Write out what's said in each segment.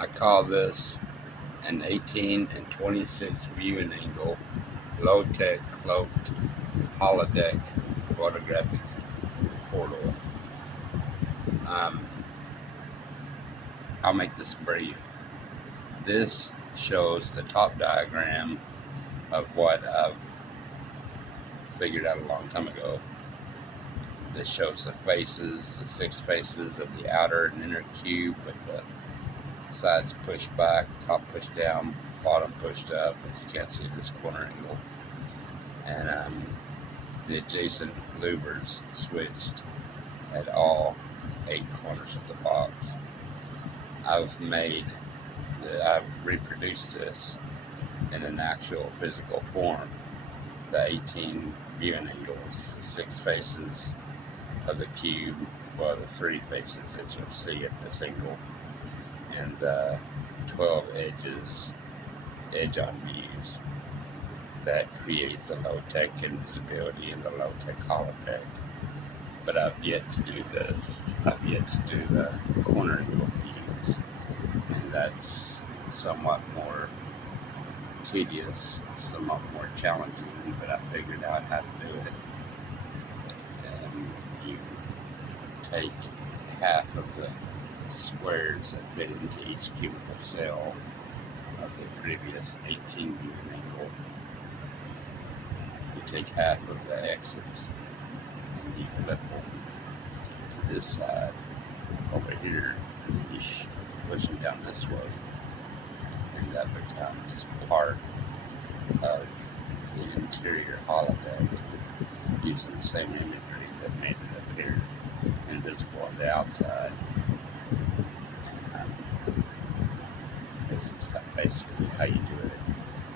I call this an 18 and 26 viewing angle, low-tech, cloaked, holodeck photographic portal. I'll make this brief. This shows the top diagram of what I've figured out a long time ago. This shows the faces, the 6 faces of the outer and inner cube with the sides pushed back, top pushed down, bottom pushed up, as you can't see this corner angle. And the adjacent louvers switched at all 8 corners of the box. I've reproduced this in an actual physical form. The 18 viewing angles, 6 faces of the cube, well, the 3 faces that you'll see at this angle, and 12 edge-on views that create the low-tech invisibility and the low-tech holodeck. But I've yet to do this. I've yet to do the corner angle views, and that's somewhat more tedious, somewhat more challenging, but I figured out how to do it. You take half of the squares that fit into each cubical cell of the previous 18 viewing angle. You take half of the X's and you flip them to this side over here, and you push them down this way, and that becomes part of the interior holodeck, using the same imagery that made it appear invisible on the outside. This is basically how you do it.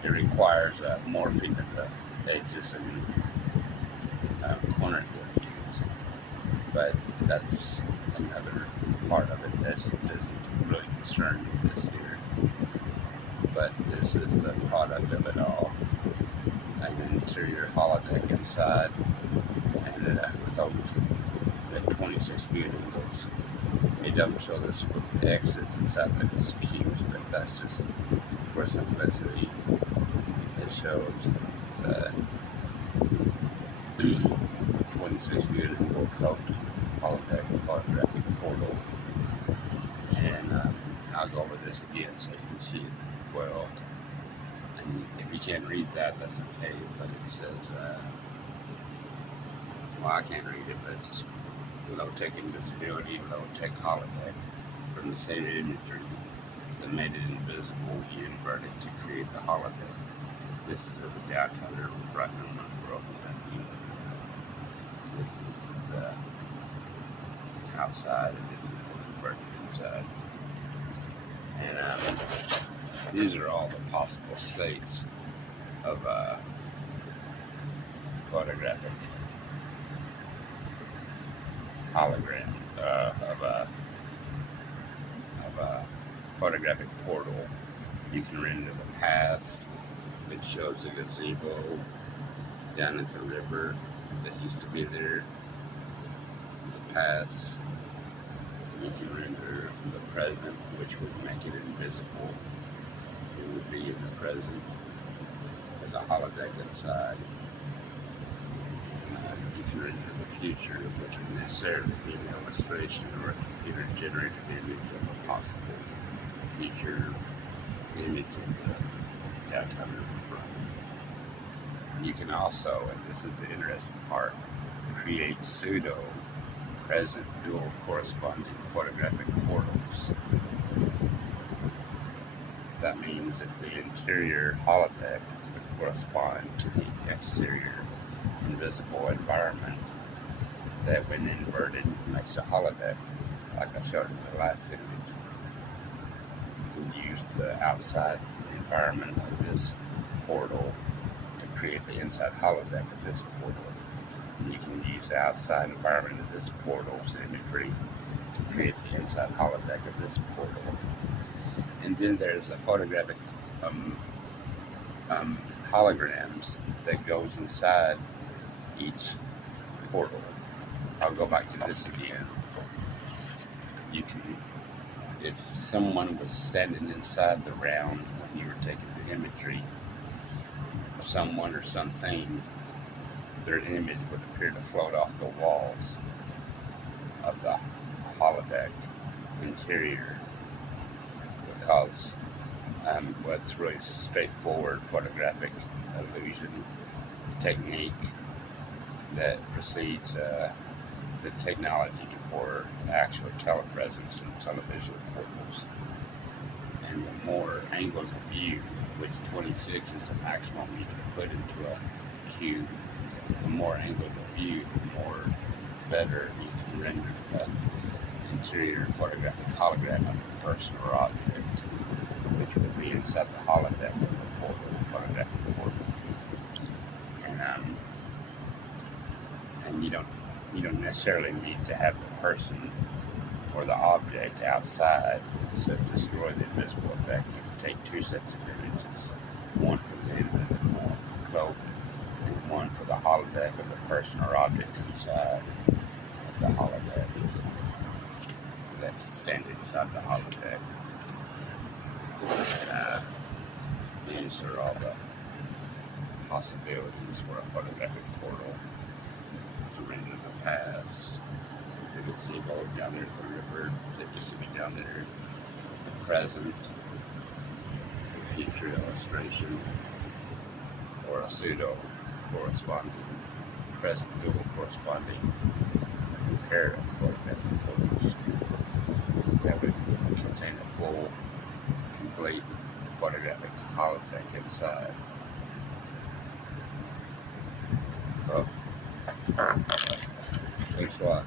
It requires morphing of the edges and corner views, but that's another part of it that doesn't really concern me this year. But this is the product of it all. An interior holodeck inside, and a cloaked at 26 viewing angles. It doesn't show the X's inside the cubes, but that's just for simplicity. It shows the 26 viewing angle cloaked holodeck photographic portal. And I'll go over this again so you can see it well. And if you can't read that, that's okay, but it says, well, I can't read it, but it's low-tech invisibility, low-tech holodeck from the same imagery that made it invisible. You invert it to create the holodeck. This is of the downtown right in North World. This is the outside, and this is the converted inside. And these are all the possible states of photographic hologram, of a photographic portal. You can render the past, which shows the gazebo down at the river that used to be there. The past. You can render the present, which would make it invisible. It would be in the present with a holodeck inside. You can render the future, which would necessarily be an illustration or a computer-generated image of a possible future image of the downtown riverfront. You can also, and this is the interesting part, create pseudo present dual corresponding photographic portals. That means if the interior holodeck would correspond to the exterior invisible environment, that when inverted makes a holodeck, like I showed in the last image. You can use the outside environment of this portal to create the inside holodeck of this portal. And you can use the outside environment of this portal's imagery to create the inside holodeck of this portal. And then there's a photographic holograms that goes inside each portal. I'll go back to this again. You can if someone was standing inside the round when you were taking the imagery of someone or something, their image would appear to float off the walls of the holodeck interior, because what's really straightforward photographic illusion technique that precedes the technology for actual telepresence and televisual portals. And the more angles of view, which 26 is the maximum you can put into a cube, the more angles of view, the more better you can render the interior photographic hologram of a person or object, which would be inside the holodeck of the portal, photographic portal. And you don't necessarily need to have the person or the object outside to destroy the invisible effect. You can take two sets of images, one for the invisible cloak and one for the holodeck of the person or object inside of the holodeck that stand inside the holodeck. These are all the possibilities for a photographic portal to render the past. You can see going down there to the river that used to be down there, the present, the future illustration, or a pseudo corresponding present dual corresponding pair of photographic portals that would contain a full, complete photographic holodeck inside. Well, thanks a lot.